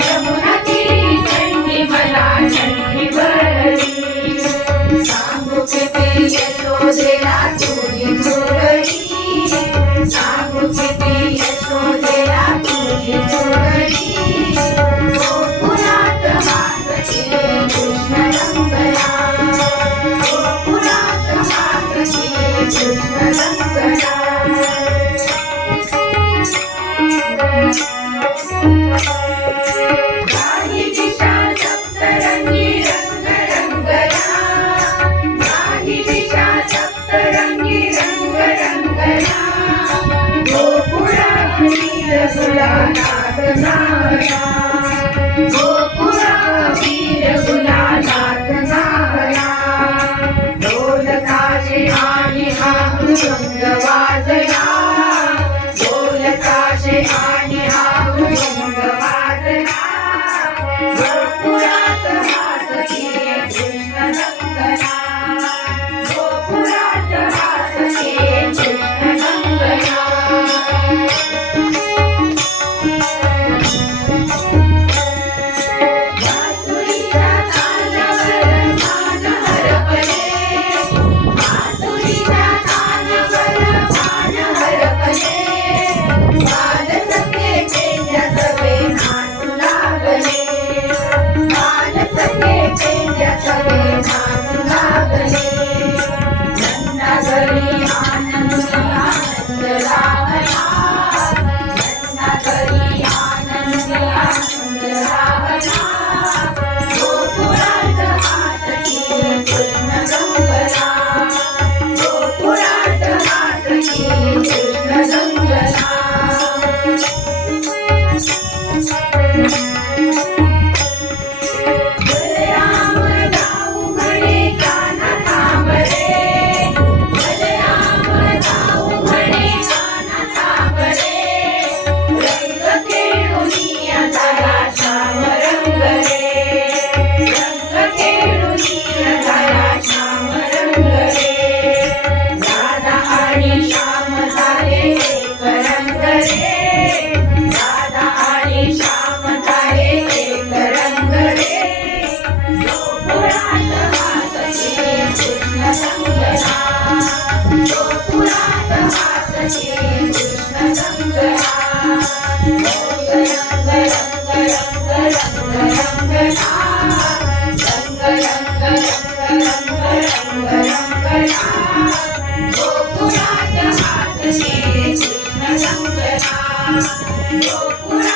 यमुना तीरी चंडी मला चंडी भरली सांगू किती यशोदेला तुझी चोरली सांगू किती यशोदेला तुझी चोरली गोकुळात वासते कृष्ण रंगला गोकुळात वासते कृष्ण रंगला गाही दिशा सप्तरंगी रंग रंगला गाही दिशा सप्तरंगी रंग रंगला गोकुळात वीरगुला नाद नाला गोकुळात वीरगुला नाद नाला ढोलकाचे आणि हा मृदंग वाजला ढोलकाचे आणि हा मृदंग वाजला गोकुळात वासते कृष्ण रंगला गोकुळात वासते कृष्ण रंगला बासुरीच्या तालावर मान हरपले बासुरीच्या तालावर मान हरपले बालसखे पेंड्या सगळे नाचू लागले बालसखे पेंड्या सगळे नाचू लागले नंदा घरी आनंद आनंद लागला नंदा घरी आनंद आनंद लागला गोकुळात वासते कृष्ण रंगला गोकुळात वासते कृष्ण रंगला बलराम जाऊ म्हणे कान्हा थांब रे बलराम जाऊ म्हणे कान्हा थांब रे रंग खेळुनिया झाला श्याम रंग रे रंग खेळुनिया झाला श्याम रंग रे राधा आणि श्याम झाले एक रंग रे राधा आणि श्याम झाले एक रंग रे गोकुळात वासते कृष्ण रंगला गोकुळात वासते कृष्ण रंगला रंग रंग रंग रंग रंग रंगला रंग रंग रंग रंग रंग रंगला गोकुळात वासते कृष्ण रंगला गोकुळात